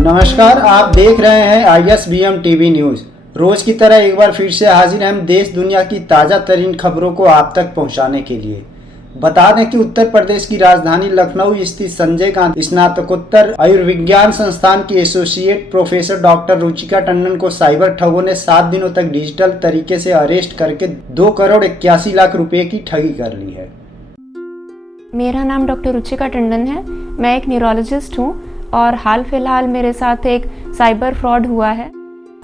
नमस्कार, आप देख रहे हैं ISBM टीवी न्यूज़। रोज़ की तरह एक बार फिर से हाजिर हैं हम देश दुनिया की ताज़ा तरीन खबरों को आप तक पहुंचाने के लिए। बता दें कि उत्तर प्रदेश की राजधानी लखनऊ स्थित संजय गांधी स्नातकोत्तर आयुर्विज्ञान संस्थान की associate professor doctor Ruchika Tandon को साइबर ठगों ने 7 दिनों तक डिजिटल तरीके से अरेस्ट करके 2,81,00,000 रुपये की ठगी कर ली है। मेरा नाम डॉक्टर रुचिका टंडन है। मैं एक न्यूरोलॉजिस्ट हूँ और हाल फिलहाल मेरे साथ एक साइबर फ्रॉड हुआ है।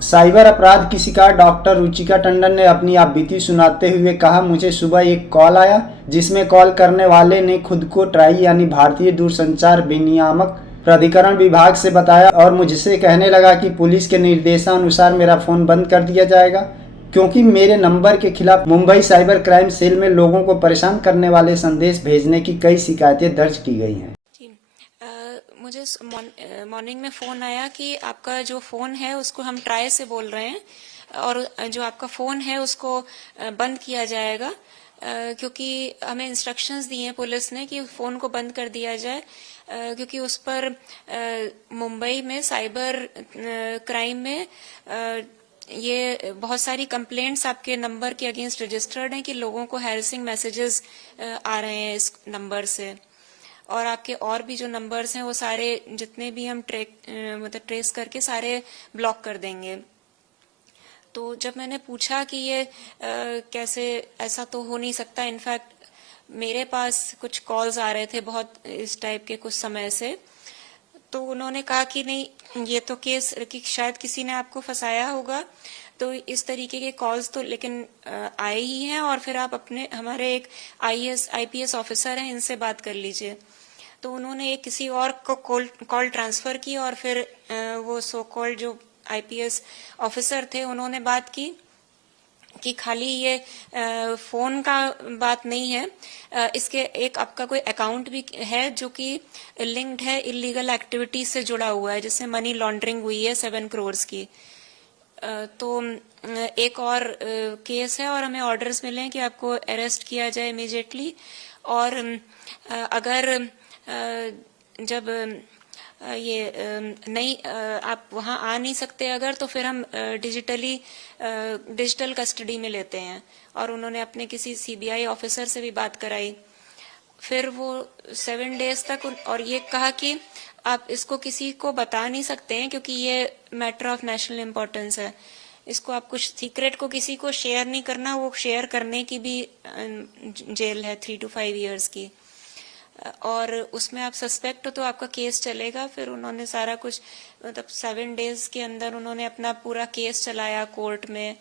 साइबर अपराध की शिकार डॉक्टर रुचिका टंडन ने अपनी आप बीती सुनाते हुए कहा, मुझे सुबह एक कॉल आया जिसमें कॉल करने वाले ने खुद को ट्राई यानी भारतीय दूरसंचार विनियामक प्राधिकरण विभाग से बताया और मुझसे कहने लगा कि पुलिस के निर्देशानुसार मेरा फ़ोन बंद कर दिया जाएगा क्योंकि मेरे नंबर के खिलाफ मुंबई साइबर क्राइम सेल में लोगों को परेशान करने वाले संदेश भेजने की कई शिकायतें दर्ज की गई हैं। मुझे मॉर्निंग में फ़ोन आया कि आपका जो फ़ोन है उसको हम ट्राई से बोल रहे हैं और जो आपका फ़ोन है उसको बंद किया जाएगा क्योंकि हमें इंस्ट्रक्शंस दिए हैं पुलिस ने कि फ़ोन को बंद कर दिया जाए क्योंकि उस पर मुंबई में साइबर क्राइम में ये बहुत सारी कंप्लेंट्स आपके नंबर के अगेंस्ट रजिस्टर्ड हैं कि लोगों को हैरेसिंग मैसेजेस आ रहे हैं इस नंबर से और आपके और भी जो नंबर्स हैं वो सारे जितने भी हम ट्रेस करके सारे ब्लॉक कर देंगे। तो जब मैंने पूछा कि ये कैसे, ऐसा तो हो नहीं सकता, इनफैक्ट मेरे पास कुछ कॉल्स आ रहे थे बहुत इस टाइप के कुछ समय से, तो उन्होंने कहा कि नहीं ये तो केस कि शायद किसी ने आपको फंसाया होगा, तो इस तरीके के कॉल्स तो लेकिन आए ही हैं और फिर आप अपने हमारे एक IPS ऑफिसर हैं इनसे बात कर लीजिए। तो उन्होंने एक किसी और को कॉल ट्रांसफ़र की और फिर वो सो कॉल्ड जो IPS ऑफिसर थे उन्होंने बात की कि खाली ये फ़ोन का बात नहीं है, इसके एक आपका कोई अकाउंट भी है जो कि लिंक्ड है इलीगल एक्टिविटी से जुड़ा हुआ है जिससे मनी लॉन्ड्रिंग हुई है 7 करोड़ की। तो एक और केस है और हमें ऑर्डर्स मिले हैं कि आपको अरेस्ट किया जाए इमीडिएटली और अगर जब ये नहीं आप वहाँ आ नहीं सकते अगर, तो फिर हम डिजिटल कस्टडी में लेते हैं और उन्होंने अपने किसी CBI ऑफिसर से भी बात कराई। फिर वो 7 डेज तक और ये कहा कि आप इसको किसी को बता नहीं सकते हैं क्योंकि ये मैटर ऑफ नेशनल इम्पोर्टेंस है, इसको आप कुछ सीक्रेट को किसी को शेयर नहीं करना, वो शेयर करने की भी जेल है 3 to 5 years की और उसमें आप सस्पेक्ट हो तो आपका केस चलेगा। फिर उन्होंने सारा कुछ मतलब 7 डेज के अंदर उन्होंने अपना पूरा केस चलाया कोर्ट में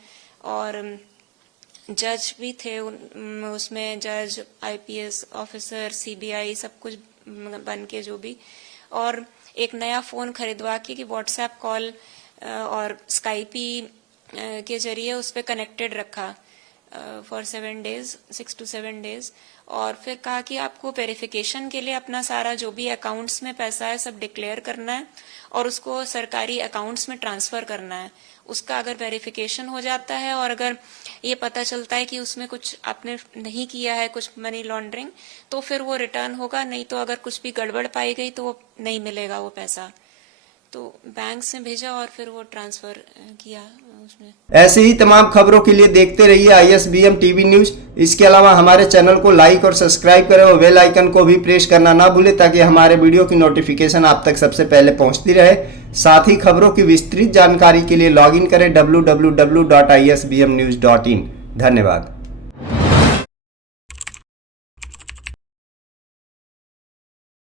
और जज भी थे उसमें, जज IPS ऑफिसर CBI सब कुछ बन के जो भी, और एक नया फ़ोन खरीदवा के कि व्हाट्सएप कॉल और स्काइपी के जरिए उस पर कनेक्टेड रखा फॉर 6 to 7 days और फिर कहा कि आपको वेरिफिकेशन के लिए अपना सारा जो भी अकाउंट्स में पैसा है सब डिक्लेयर करना है और उसको सरकारी अकाउंट्स में ट्रांसफ़र करना है। उसका अगर वेरिफिकेशन हो जाता है और अगर ये पता चलता है कि उसमें कुछ आपने नहीं किया है कुछ मनी लॉन्ड्रिंग, तो फिर वो रिटर्न होगा, नहीं तो अगर कुछ भी गड़बड़ पाई गई तो वो नहीं मिलेगा वो पैसा। तो बैंक से भेजा और फिर वो ट्रांसफ़र किया उसमें। ऐसे ही तमाम खबरों के लिए देखते रहिए ISBM टीवी न्यूज़। इसके अलावा हमारे चैनल को लाइक और सब्सक्राइब करें और बेल आइकन को भी प्रेस करना ना भूलें ताकि हमारे वीडियो की नोटिफिकेशन आप तक सबसे पहले पहुंचती रहे। साथ ही खबरों की विस्तृत जानकारी के लिए लॉगिन करें www.isbmnews.in। धन्यवाद।